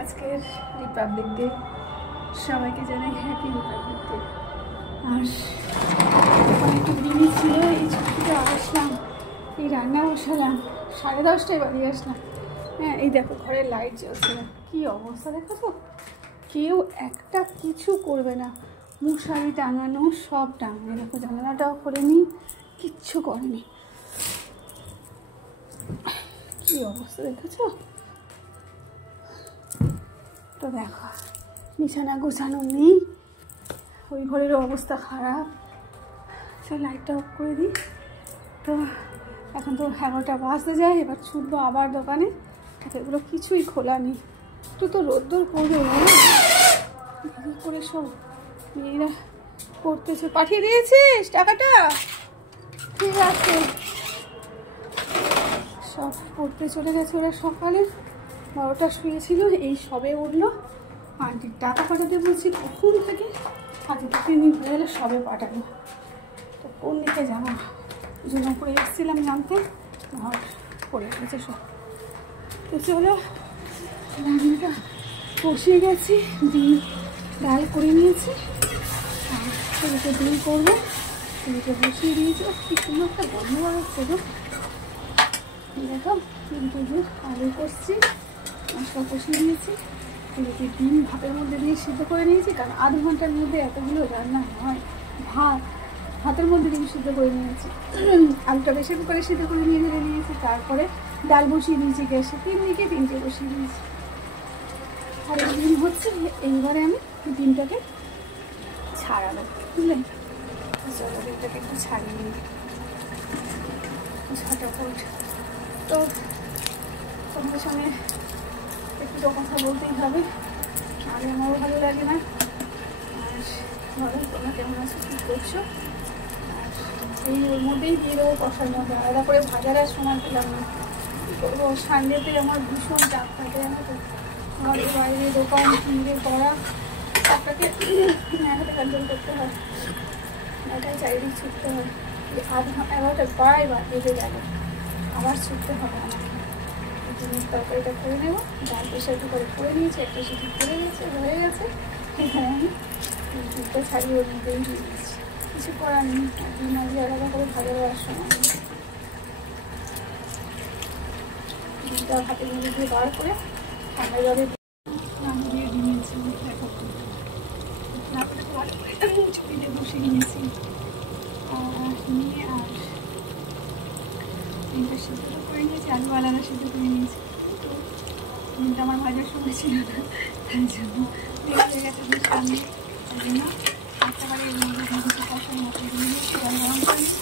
আজকের Republic day, সবাইকে জানাই হ্যাপি রিপাবলিক ডে। আর একটু দিনই ছিল, এই ছুটিতে আসলাম, এই রান্না বসালাম, 10:30টায় বাড়ি আসলাম। হ্যাঁ, এই দেখো ঘরের লাইট জ্বলছে না, কী অবস্থা দেখো তো, কেউ একটা কিছু করবে না, মশারি টাঙানো সব টাঙানো, দেখো জানালাটাও খোলেনি, কিচ্ছু করেনি। কী অবস্থা দেখেছো তো, দেখো বিছানা গোছানো নেই, ওই ঘরেরও অবস্থা খারাপ। সে লাইটটা অফ করে দিই। তো এখন তো 11টা বাজতে যায়, এবার ছুটবো আবার দোকানে, এগুলো কিছুই খোলা নেই। তো রোদ্দুর করবে করে সব মেয়েরা করতেছে। পাঠিয়ে দিয়েছিস টাকাটা? ঠিক আছে, সব পড়তে চলে গেছে ওরা। সকালে 12টা শুয়েছিল, এই সবে উঠলো। আন্টির টাকা পাঠাতে বলছি কখন থেকে, আজকে 3 দিন হয়ে গেলে সবে পাঠাবো। তো কোন দিকে যাবো, জন্য করে এসেছিলাম জানতে, আর পড়ে গেছে সব। তো চলো, রান্নাটা বসিয়ে গেছি, ডিম ডাল করে নিয়েছি, আর সেটাকে ডিম করবো, ডিমটা বসিয়ে দিয়েছি। কি সুন্দর একটা গন্ধ হচ্ছে গো, দেখো ডিমটা দিয়ে আলু করছি, মশলা কষিয়ে দিয়েছি, এদিকে ডিম ভাতের মধ্যে দিয়ে সিদ্ধ করে নিয়েছি, কারণ আধ ঘন্টার মধ্যে এতগুলো রান্না হয়। ভাতের মধ্যে ডিম সিদ্ধ করে নিয়েছি, আলুটা বেশি করে সিদ্ধ করে নিয়েছি, তারপরে ডাল বসিয়ে দিয়েছি গ্যাসে, 3 দিকে 3টে বসিয়ে দিয়েছি। আর এই ডিম হচ্ছে, এইবারে আমি ডিমটাকে ছাড়াবো, বুঝলেন? চলো ডিমটাকে একটু ছাড়িয়ে নিই ঝটাফট। তো তোমাদের সঙ্গে একটু তো কথা বলতেই হবে, আগে আমারও ভালো লাগে না। আর বলো তোমরা কেমন আছো, কী করছো? আর এই ওর মধ্যেই দিয়ে দেবো কষার মধ্যে, আলাদা করে ভাজার আর সময় পেলাম না। কী করবো, সানডেতে আমার ভীষণ চাপ থাকে, জানো তো, ঘরে বাইরে দোকান কিনে করা, চাপটাকে হাতে কন্ট্রোল করতে হয়, এটাই চারিদিক ছুটতে হয়। 11টা প্রায় বেজে গেল, আবার ছুটতে হবে আমাকে। ডিমের তরকারিটা করে নেবো, ডাল প্রেশার কুকারে করে নিয়েছি, একটা সিটি করে গেছে, হয়ে গেছে। এখানে আমি ডিমটা ছাড়িয়ে ওর মধ্যেই দিয়ে দিচ্ছি, কিছু করার নেই। ডিম আজকে আলাদা করে ভাজা দেওয়ার সময় ডিমটা হাতের মধ্যে দিয়ে বার করে ঠান্ডা জলে আমি দিয়ে দিয়েছি। দেখো নাড়াটা ভালো করে ছুটিতে বসিয়ে নিয়েছি, নিয়ে আর ডিমটা সিদ্ধ করে নিয়েছি, আলু আলাদা সিদ্ধ করে নিয়েছি, কিন্তু ডিমটা আমার ভাজার সময় ছিল না, তাই জন্য দেরি হয়ে গেছে বেশ সামনে। তাই জন্য একেবারে এর মধ্যে কষার মতো দিয়ে দিয়েছি, গরম করে নিয়েছি।